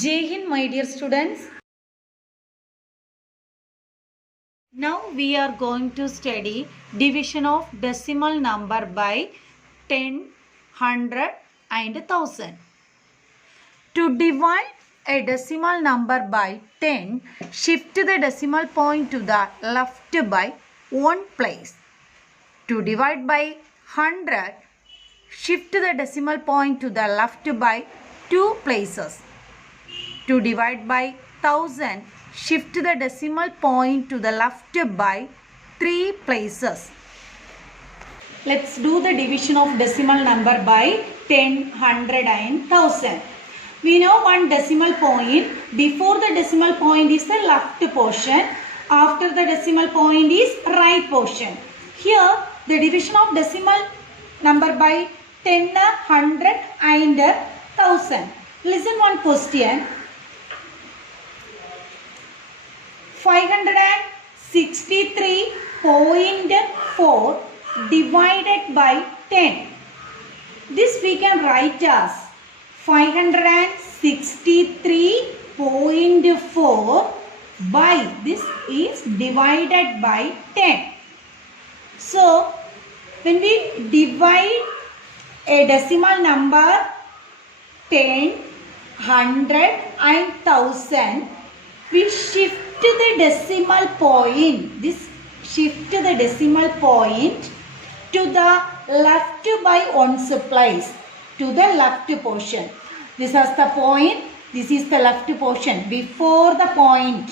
Jai Hind, my dear students. Now we are going to study division of decimal number by 10, 100 and 1000. To divide a decimal number by 10, shift the decimal point to the left by 1 place. To divide by 100, shift the decimal point to the left by 2 places. To divide by 1000, shift the decimal point to the left by 3 places. Let's do the division of decimal number by 10, 100 and 1000. We know one decimal point. Before the decimal point is the left portion. After the decimal point is right portion. Here the division of decimal number by 10, 100 and 1000. Listen one question. 563.4 divided by 10. This we can write as 563.4 by this is divided by 10. So when we divide a decimal number 10, 100 and 1000, we shift the decimal point. This shift the decimal point to the left by one's place, to the left portion. This is the point. This is the left portion. Before the point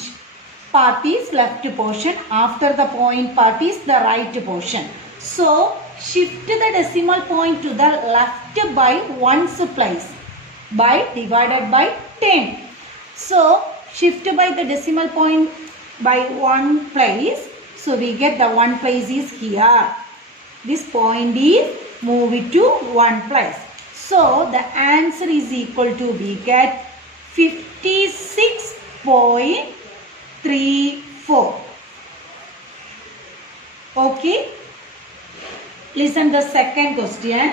part is left portion. After the point part is the right portion. So shift the decimal point to the left by one's place by divided by 10. So shift by the decimal point by 1 place. So we get the 1 place is here. This point is moved to 1 place. So the answer is equal to, we get 56.34. Okay. Listen the second question.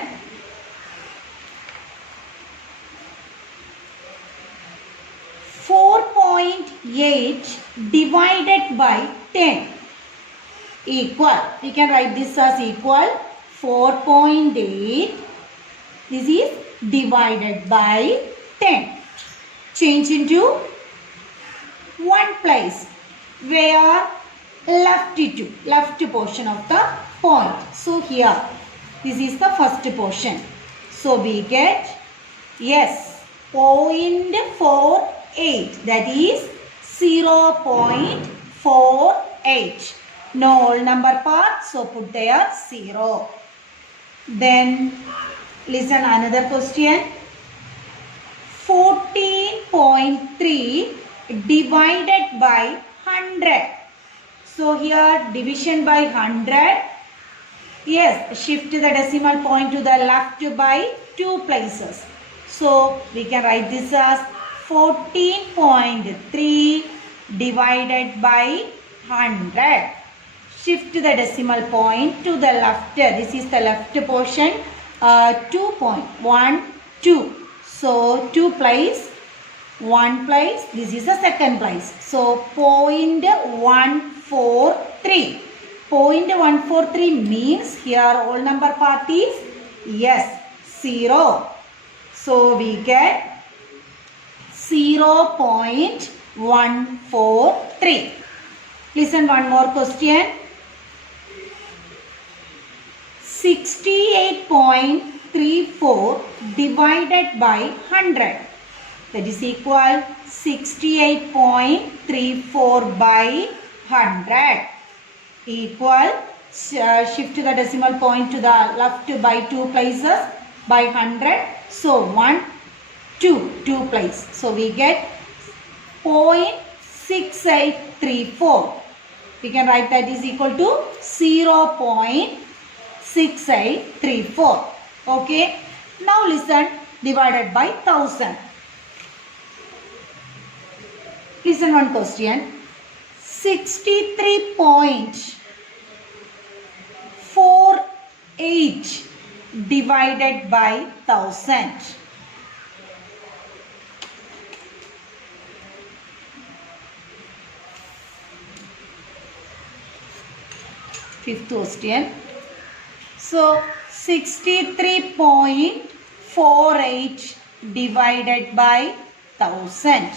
4.8 divided by 10 equal. We can write this as equal 4.8. This is divided by 10. Change into 1 place where left portion of the point. So here this is the first portion. So we get yes 0.48, that is 0.48. No whole number part, so put there 0. Then listen another question. 14.3 divided by 100. So here division by 100. Yes, shift the decimal point to the left by 2 places. So we can write this as 14.3 divided by 100. Shift the decimal point to the left. This is the left portion. 2.12. So 2 place, 1 place. This is the second place. So 0.143. 0.143 means here whole number part is yes 0. So we get 0.143. Listen one more question. 68.34 divided by 100. That is equal 68.34 by 100 equal. Shift the decimal point to the left by 2 places by 100. So 1, 2 place. So we get 0.6834. We can write that is equal to 0.6834. Okay. Now listen, divided by 1000. Listen one question. 63.48 divided by 1000. Fifth question. So 63.48 divided by 1000.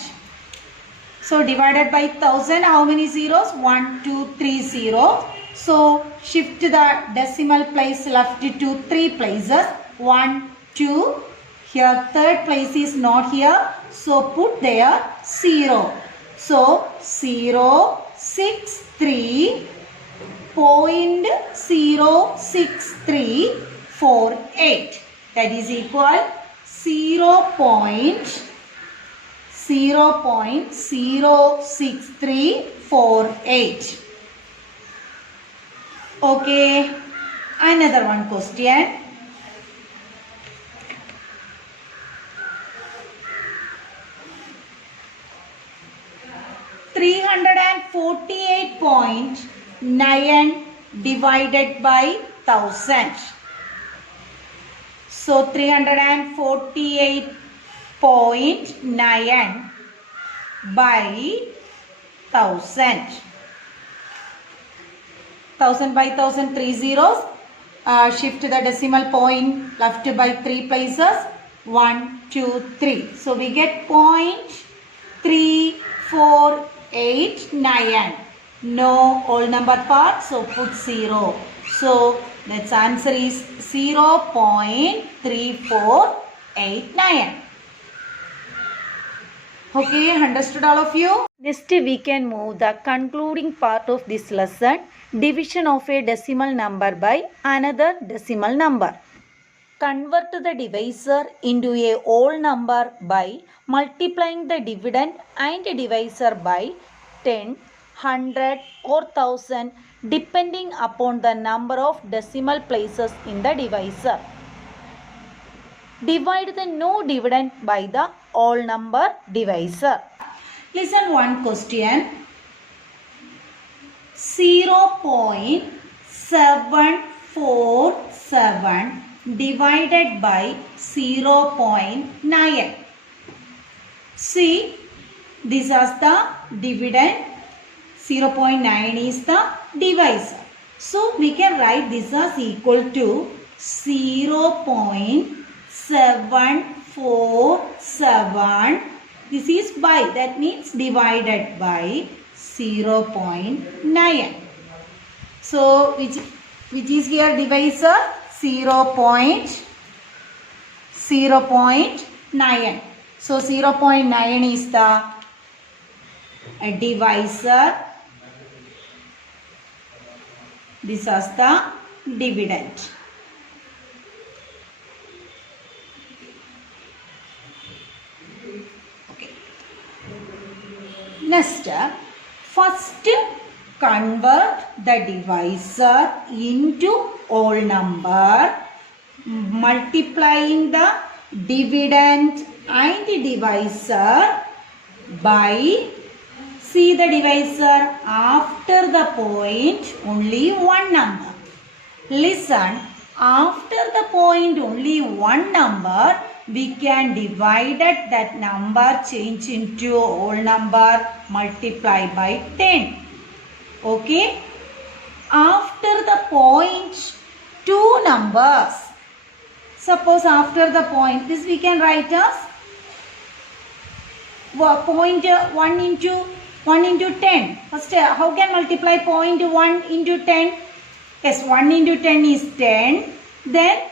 So divided by 1000, how many zeros? 1, 2, 3 zeros. So shift the decimal place left to 3 places. 1, 2. Here third place is not here. So put there 0. So 0.06348. That is equal 0.06348. Okay. Another one question. 348.9 divided by 1000. So 348.9 by 1000. 1000 by 1000, 3 zeros. Shift the decimal point left by 3 places. 1, 2, 3. So we get 0.3489. No whole number part, so put 0. So that's answer is 0.3489. Okay, understood all of you? Next we can move the concluding part of this lesson, division of a decimal number by another decimal number. Convert the divisor into a whole number by multiplying the dividend and divisor by 10, 100 or 1000 depending upon the number of decimal places in the divisor. Divide the no dividend by the whole number divisor. Listen one question. 0.747 divided by 0.9. See, this is the dividend. 0.9 is the divisor. So we can write this as equal to 0.747. This is by, that means divided by 0.9. So which is here divisor? 0.9. So 0.9 is the divisor. This is the dividend. Okay. Next, first convert the divisor into whole number, multiplying the dividend and divisor by, see the divisor after the point only one number. Listen, after the point only one number, we can divide that number, change into whole number, multiply by 10. Okay? After the point, two numbers. Suppose after the point, this we can write as point 1 into 10. First, how can multiply point 1 into 10? Yes, 1 into 10 is 10. Then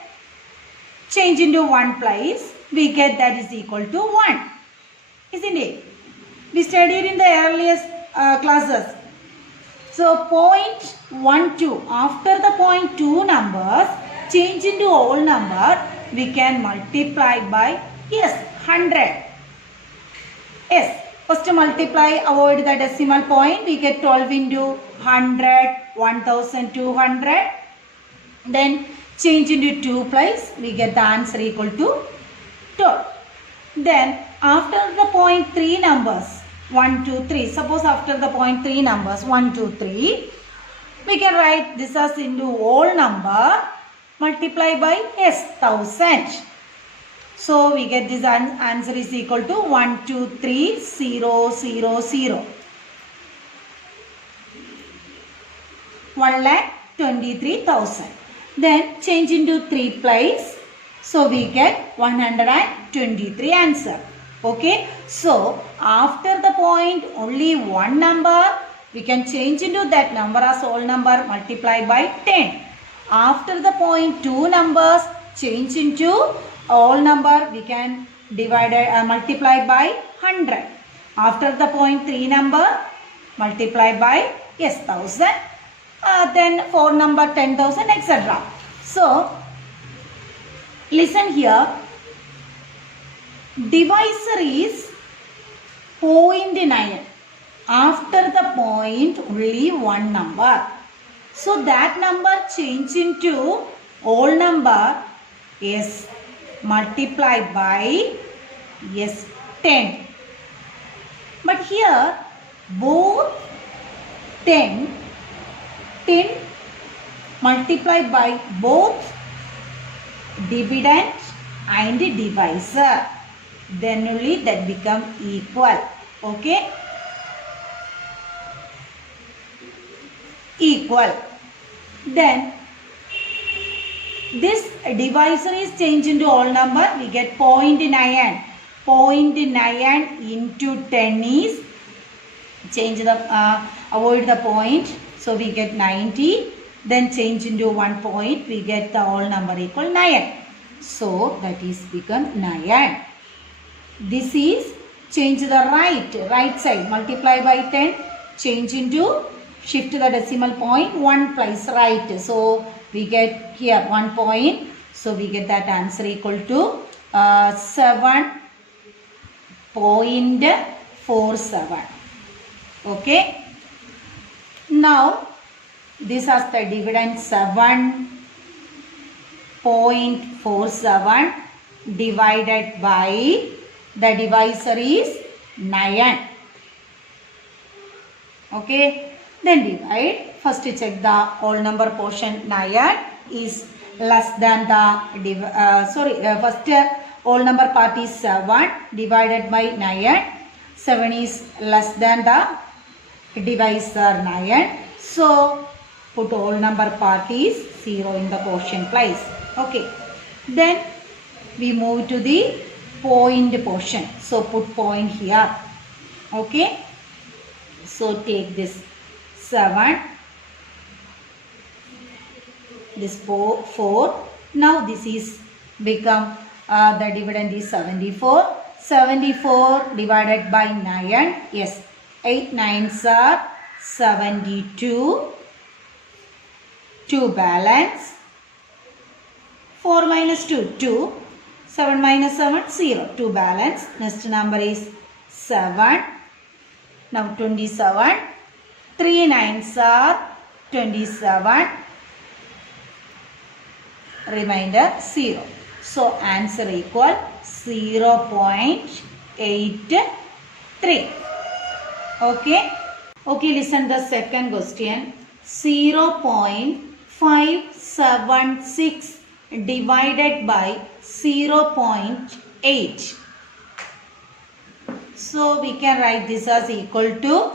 change into one place. We get that is equal to 1. Isn't it? We studied in the earliest classes. So point 1, 2. After the point 2 numbers, change into whole number. We can multiply by, yes, 100. Yes. First multiply, avoid the decimal point. We get 12 into 100, 1200. Then change into 2 place. We get the answer equal to 12. Then after the point 3 numbers, 1, 2, 3. Suppose after the point 3 numbers, 1, 2, 3. We can write this as into whole number. Multiply by, yes, 1000. So we get this answer is equal to 123,000. 1,00,000 23,000. Then change into 3 place. So we get 123 answer. Okay. So after the point only one number, we can change into that number as whole number, multiply by 10. After the point two numbers, change into whole number, we can multiply by 100. After the point three number, multiply by 1,000. Then 4 number 10,000, etc. So listen here. Divisor is 0.9. After the point only one number. So that number change into whole number is multiply by 10. But here both 10 multiplied by both dividend and divisor. Then only that become equal. Okay. Equal. Then this divisor is changed into whole number. We get 0.9. 0.9 into 10 is change the avoid the point. So we get 90. Then change into 1 point. We get the whole number equal 9. So that is become 9. This is change the right side. Multiply by 10. Change into shift the decimal point 1 place right. So we get here 1 point. So we get that answer equal to 7.47. Okay. Now this has the dividend 7.47 divided by the divisor is 9. Okay. Then divide. First check the whole number portion. 9 is less than the first whole number part is 7 divided by 9. 7 is less than the divisor 9. So put whole number part is 0 in the quotient place. Okay. Then we move to the point portion. So put point here. Okay. So take this 7. This 4. Now this is become the dividend is 74. 74 divided by 9. Yes. 8 9s are 72. 2 balance. 4 minus 2. 2. 7 minus 7. 0. 2 balance. Next number is 7. Now 27. 3 9s are 27. Remainder 0. So answer equal 0.83. Okay. Okay, listen the second question. 0.576 divided by 0.8. So we can write this as equal to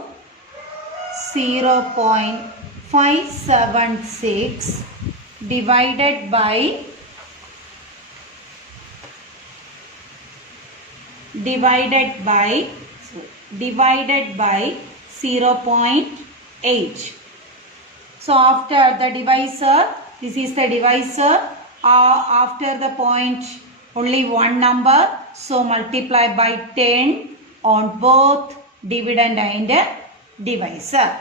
0.576 divided by 0.8. So after the divisor, this is the divisor. After the point only one number. So multiply by 10 on both dividend and divisor.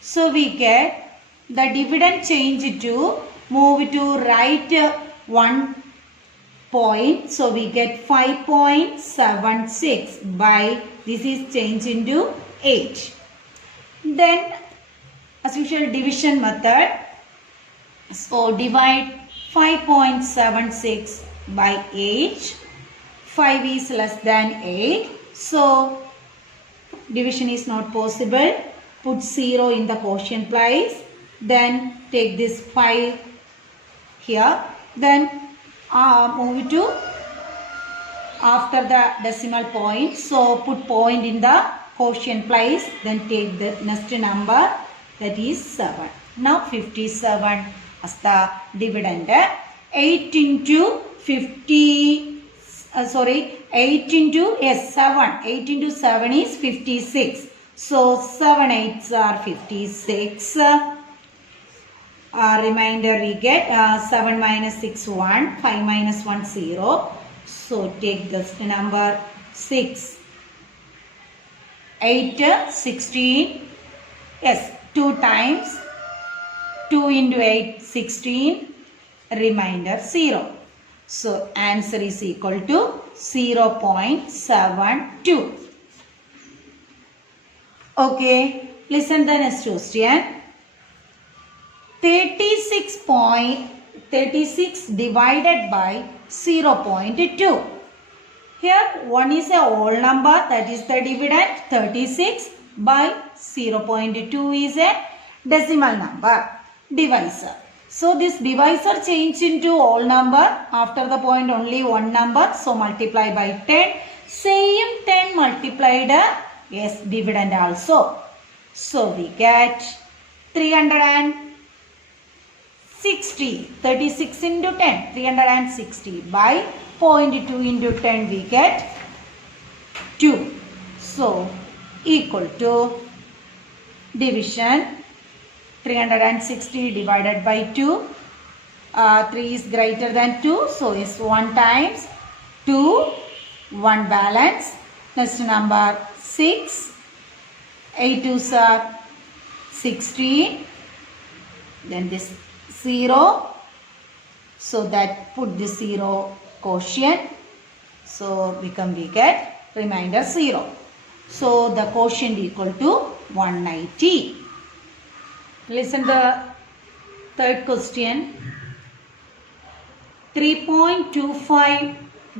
So we get the dividend change to move to right 1 point. So we get 5.76 by this is changed into 8. Then as usual division method. So divide 5.76 by 8. 5 is less than 8. So division is not possible. Put 0 in the quotient place. Then take this 5 here. Then move to after the decimal point. So put point in the quotient place. Then take the next number, that is 7. Now 57 as the dividend. 8 into 50, 8 into, yes, 7. 8 into 7 is 56. So 7 8s are 56. Remainder we get 7 minus 6 1, 5 minus 1 0. So take this number 6, 8, 16. Yes, 2 times 2 into 8, 16. Remainder 0. So answer is equal to 0.72. Okay, listen the next question. 36 divided by 0.2. Here one is a whole number, that is the dividend. 36 by 0.2 is a decimal number, divisor. So this divisor changed into whole number. After the point only one number. So multiply by 10. Same 10 multiplied, yes, dividend also. So we get 360. 36 into 10. 360 by 0.2 into 10 we get 2. So equal to division. 360 divided by 2. 3 is greater than 2. So it's 1 times 2. 1 balance. Next number 6. 8 2s are 16. Then this 0. So that put the 0 quotient. So we get remainder 0. So the quotient equal to 190. Listen the third question. 3.25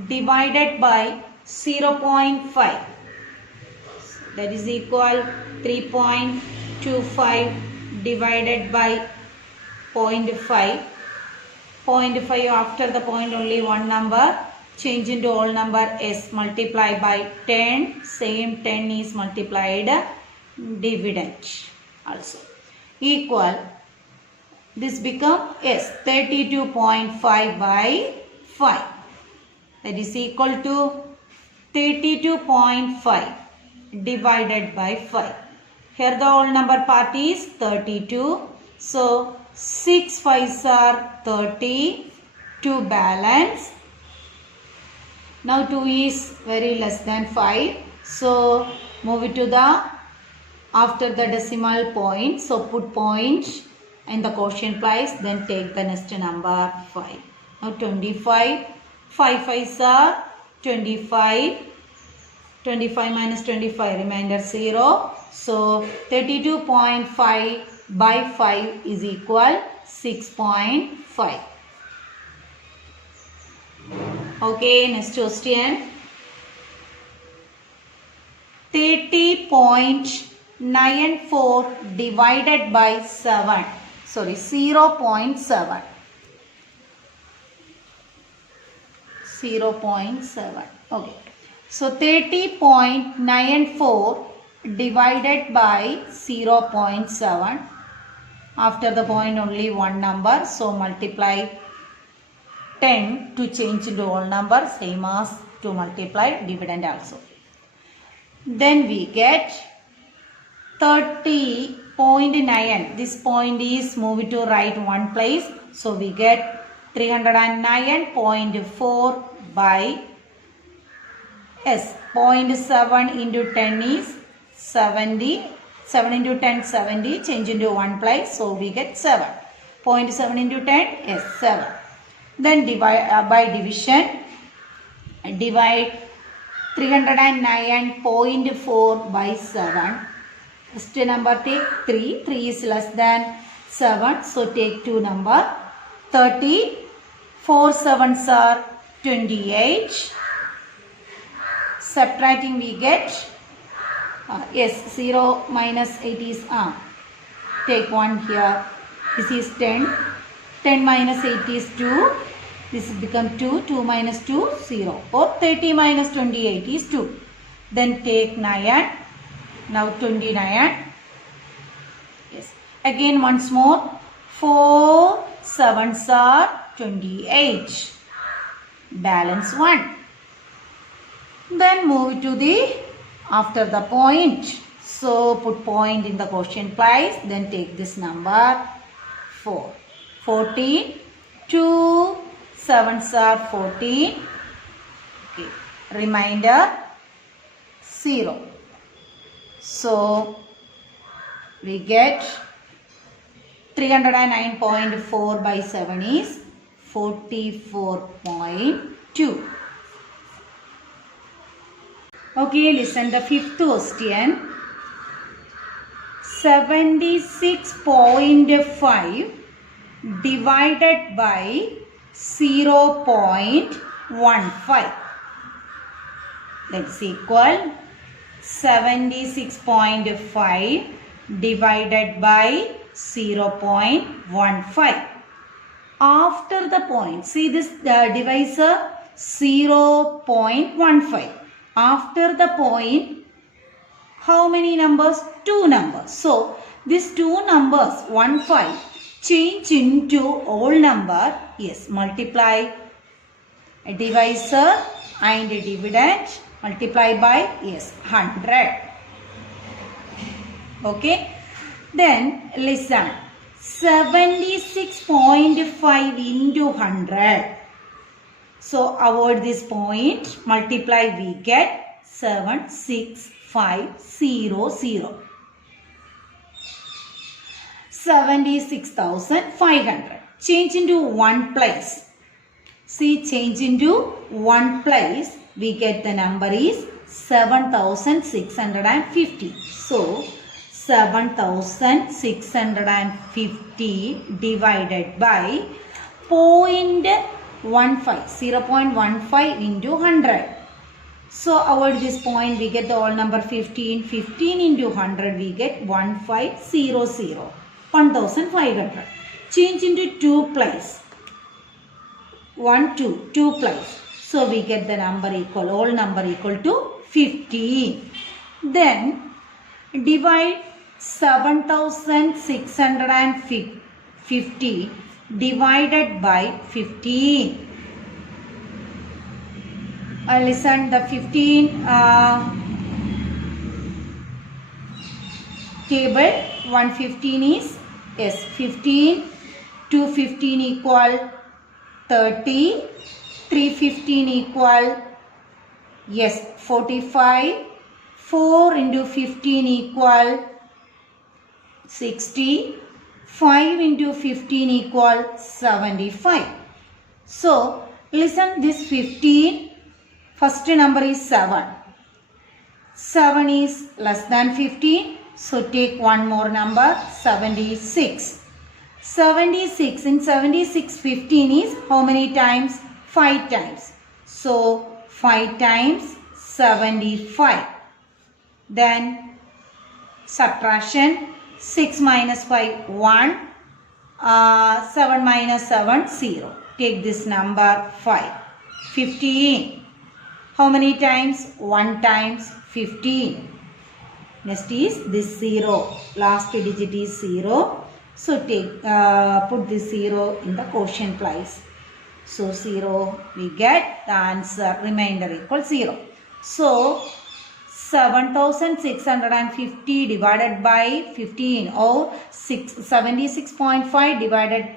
divided by 0.5. That is equal 3.25 divided by 0.5. 0.5 after the point only one number. Change into whole number is multiplied by 10. Same 10 is multiplied dividend also. Equal, this become yes 32.5 by 5. That is equal to 32.5 divided by 5. Here the whole number part is 32. So 6 5s are 30. 2 balance. Now 2 is very less than 5. So move it to the after the decimal point. So put point in the quotient place. Then take the next number 5. Now 25. 5 5s are 25. 25 minus 25 remainder 0. So 32.5 by 5 is equal 6.5. Okay, next question. 30.94 divided by 7. Sorry, 0.7. 0.7. Okay. So 30.94 divided by 0.7. After the point only one number. So multiply 10 to change into whole number. Same as to multiply dividend also. Then we get 30.9. This point is moved to right one place. So we get 309.4 by yes 0.7 into 10 is 70. 7 into 10 70. Change into one place. So we get 7. 0.7 into 10 is 7. Then divide by division. Divide 309.4 by 7. First number take 3. 3 is less than 7. So take 2 number. 30. 4 7s are 28. Subtracting we get yes 0 minus 8 is take 1 here. This is 10. 10 minus 8 is 2. This become 2. 2 minus 2 0. Or 30 minus 28 is 2. Then take 9. Now 29. Yes. Again once more. 4 7s are 28. Balance 1. Then move to the after the point. So put point in the quotient place. Then take this number 4. 14. 2 7s are 14. Okay. Remainder 0. So we get 309.4 by 7 is 44.2. Okay, listen the fifth question. 76.5 divided by 0.15. That's equal 76.5 divided by 0.15. After the point, see this divisor 0.15. After the point, how many numbers? 2 numbers. So, these 2 numbers, 1, 5, change into whole number. Yes, multiply a divisor and a dividend. Multiply by, yes, 100. Okay. Then, listen. 76.5 into 100. So, avoid this point. Multiply, we get 76500. 76,500. Change into one place. See, change into one place. We get the number is 7,650. So, 7,650 divided by 0.15 into 100. So, avoid this point, we get the whole number 15. 15 into 100, we get 1500. 1500. Change into 2 place. 1, 2. 2 place. So, we get the number equal, whole number equal to 15. Then, divide 7,650 divided by 15. Listen, the 15 table, 115 is, yes, 15, 215 equal 30, 315 equal, yes, 45, 4 into 15 equal 60, 5 into 15 equal 75. So, listen, this 15, first number is 7. 7 is less than 15. So, take one more number, 76. 76, in 76, 15 is how many times? 5 times. So, 5 times 75. Then, subtraction, 6 minus 5, 1. 7 minus 7, 0. Take this number 5. 15. How many times? 1 times 15. Next is this 0. Last digit is 0. So take put this 0 in the quotient place. So 0 we get the answer. Remainder equals 0. So 7,650 divided by 15 or 76.5 divided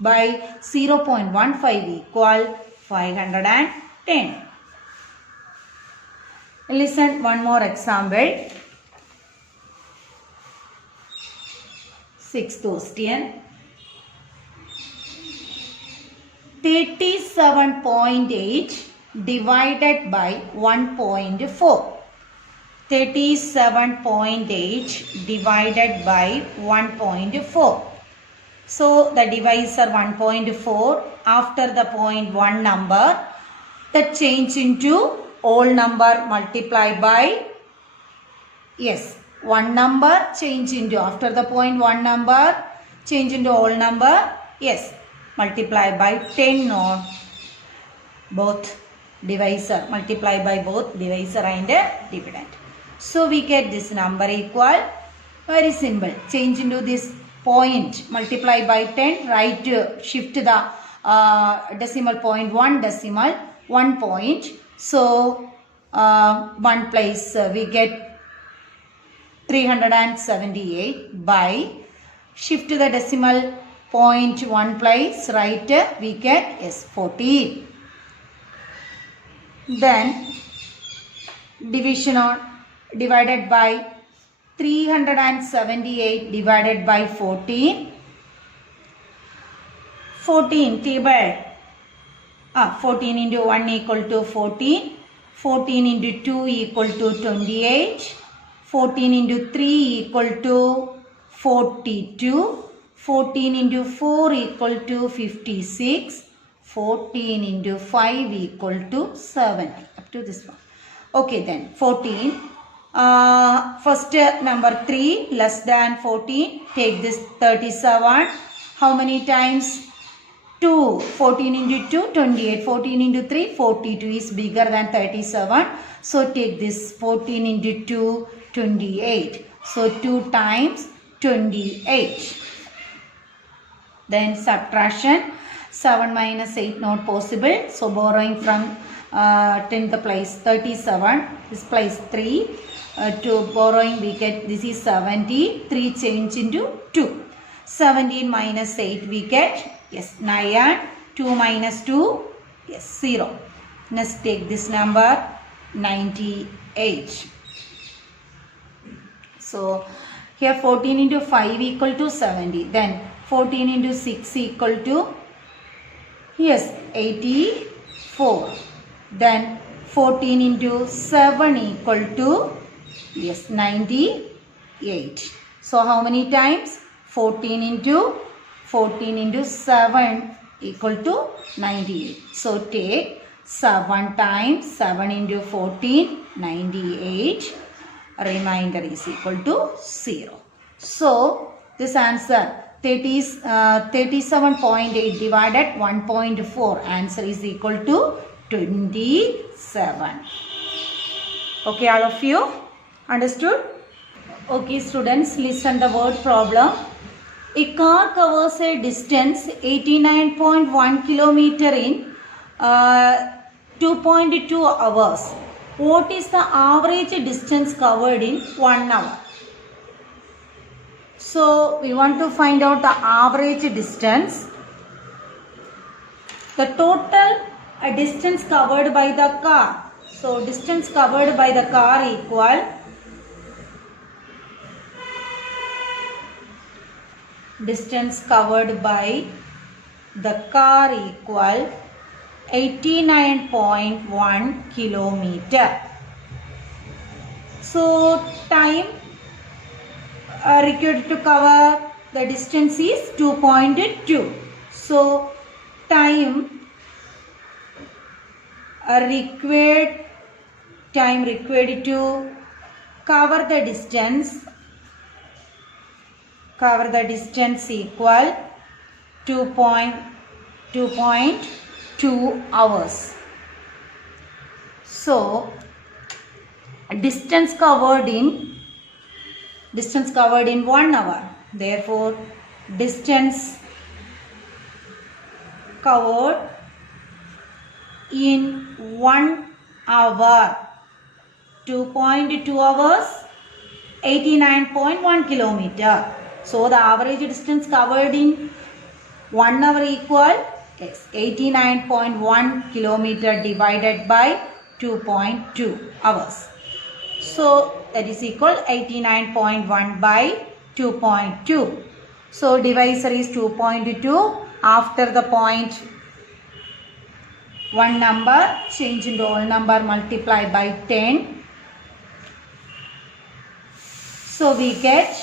by 0.15 equal 510. Listen one more example. 6th question. 37.8 divided by 1.4. 37.8 divided by 1.4. So, the divisor 1.4, after the point 1 number, that change into whole number multiply by, yes, 1 number change into, after the point 1 number, change into whole number, yes, multiply by 10 or both divisor, multiply by both divisor and dividend. So, we get this number equal, very simple, change into this point multiply by 10, right, shift the decimal point 1 decimal, 1 point. So 1 place we get 378 by shift the decimal point 1 place, right, we get 14. Then division on divided by 378 divided by 14. 14 table. 14 into 1 equal to 14. 14 into 2 equal to 28. 14 into 3 equal to 42. 14 into 4 equal to 56. 14 into 5 equal to 70. Up to this one. Okay, then 14. First number 3 less than 14. Take this 37. How many times? 2. 14 into 2, 28. 14 into 3, 42 is bigger than 37. So take this 14 into 2, 28. So 2 times 28. Then subtraction. 7 minus 8 not possible. So borrowing from 10th place 37. This place 3. To borrowing we get, this is 70. 3 change into 2. 17 minus 8 we get, yes, 9. 2 minus 2, yes, 0. Let's take this number 98. So here 14 into 5 equal to 70. Then 14 into 6 equal to, yes, 84. Then 14 into 7 equal to, yes, 98. So how many times? 14 into 7 equal to 98. So take 7 times 7 into 14, 98. Remainder is equal to 0. So this answer 37.8 divided 1.4. Answer is equal to 27. Okay, all of you understood? Okay, students, listen the word problem. A car covers a distance 89.1 kilometer in 2.2 hours. What is the average distance covered in 1 hour? So we want to find out the average distance. The total distance covered by the car. So distance covered by the car equal distance covered by the car equal 89.1 kilometer. So time required to cover the distance is 2.2. So time required to cover the distance equal 2.2 hours. So distance covered in 1 hour. Therefore distance covered in 1 hour, 2.2 hours, 89.1 kilometer. So the average distance covered in 1 hour equal, yes, 89.1 kilometer divided by 2.2 hours. So that is equal 89.1 by 2.2. So divisor is 2.2. After the point one number, change into whole number, multiply by 10. So we get,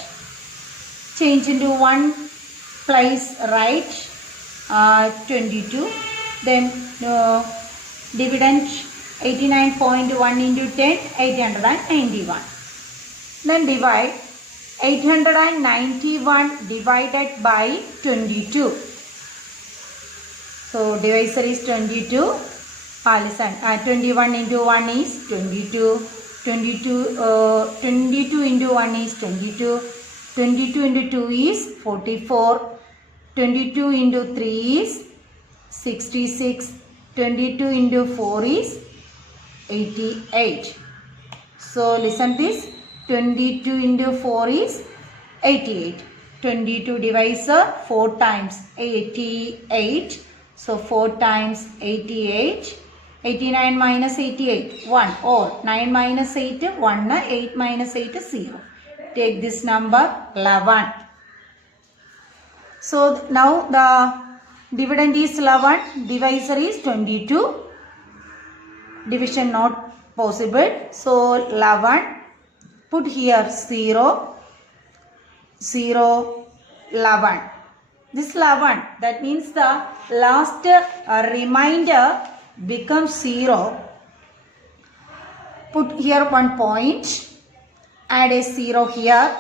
change into one place, right, 22. Then dividend 89.1 into 10, 891. Then divide 891 divided by 22. So divisor is 22. 21 into 1 is 22. 22 into 1 is 22. 22 into 2 is 44. 22 into 3 is 66. 22 into 4 is 88. So listen this. 22 into 4 is 88. 22 divisor 4 times 88. So 4 times 88. 89 minus 88 1, or 9 minus 8 1, 8 minus 8 0. Take this number 11. So now the dividend is 11, divisor is 22. Division not possible. So 11, put here 0, 0, 11. This 11, that means the last remainder becomes 0. Put here 1 point, add a 0 here.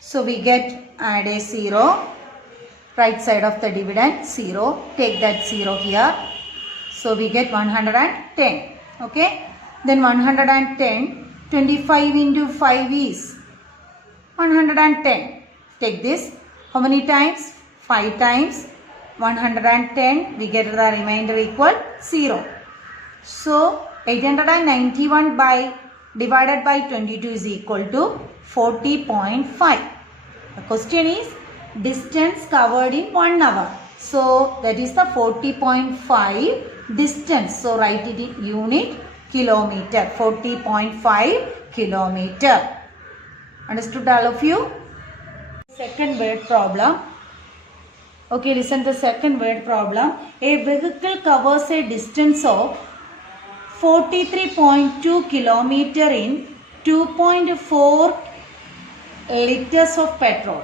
So we get add a 0. Right side of the dividend 0. Take that 0 here. So we get 110. Okay. Then 110. 25 into 5 is 110. Take this. How many times? 5 times. 110. We get the remainder equal 0. So 891 divided by 22 is equal to 40.5. The question is distance covered in 1 hour. So that is the 40.5 distance. So write it in unit kilometer. 40.5 kilometer. Understood all of you? Second word problem. Okay, listen to the second word problem. A vehicle covers a distance of 43.2 kilometer in 2.4 liters of petrol.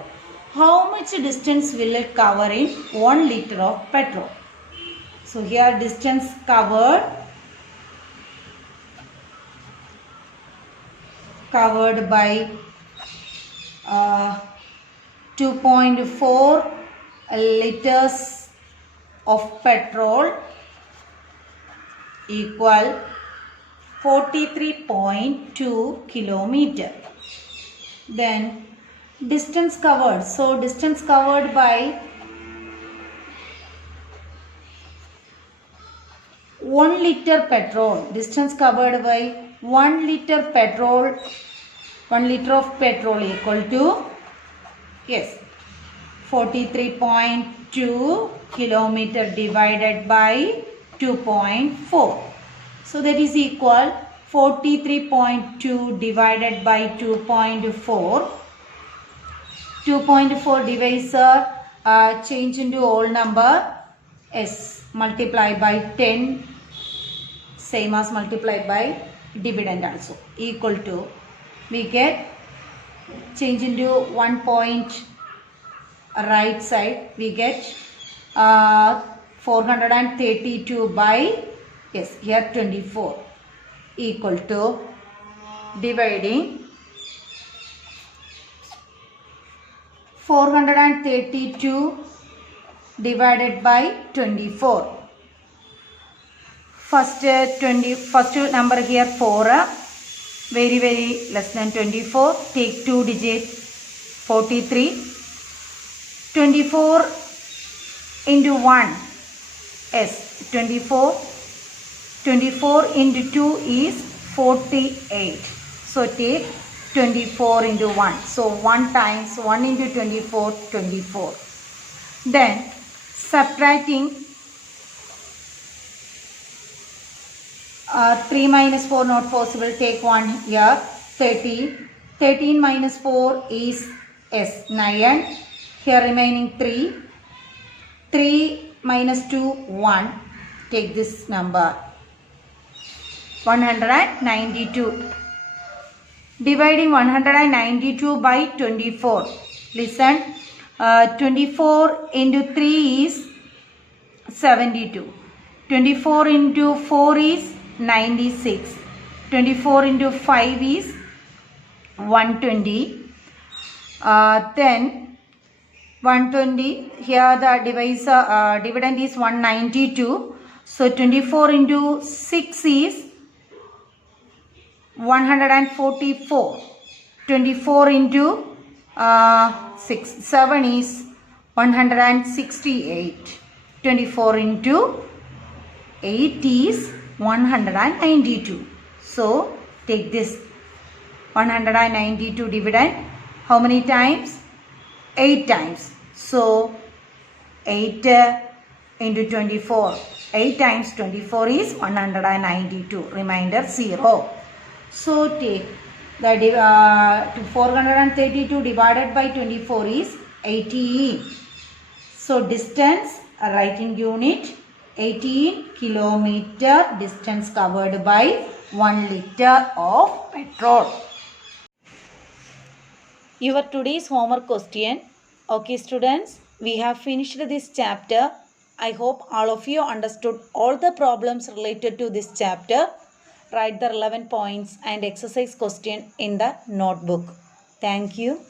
How much distance will it cover in 1 liter of petrol? So here distance covered by 2.4 liters of petrol equal 43.2 kilometer. Then distance covered. So distance covered by 1 liter petrol. Distance covered by 1 liter petrol. 1 liter of petrol equal to, yes, 43.2 kilometer divided by 2.4. So that is equal 43.2 divided by 2.4. 2.4 divisor change into whole number, s, multiply by 10, same as multiply by dividend also, equal to, we get change into 1 point right side, we get 432 by, yes, here 24 equal to dividing 432 divided by 24. First number here 4, very less than 24. Take 2 digits, 43. 24 into 1, yes, 24. 24 into 2 is 48. So take 24 into 1. So 1 times 1 into 24, 24. Then subtracting 3 minus 4 not possible. Take 1 here. 13. 13 minus 4 is 9. Here remaining 3. 3 minus 2, 1. Take this number. 192. Dividing 192 by 24. Listen. 24 into 3 is 72. 24 into 4 is 96. 24 into 5 is 120. Then 120. Here the dividend is 192. So 24 into 6 is 144. 24 into 7 is 168. 24 into 8 is 192. So take this 192 dividend. How many times? 8 times. So 8 into 24. 8 times 24 is 192. Remainder 0. So take the 432 divided by 24 is 18. So distance, write in unit, 18 kilometer distance covered by 1 liter of petrol. Your today's homework question. Okay students, we have finished this chapter. I hope all of you understood all the problems related to this chapter. Write the relevant points and exercise question in the notebook. Thank you.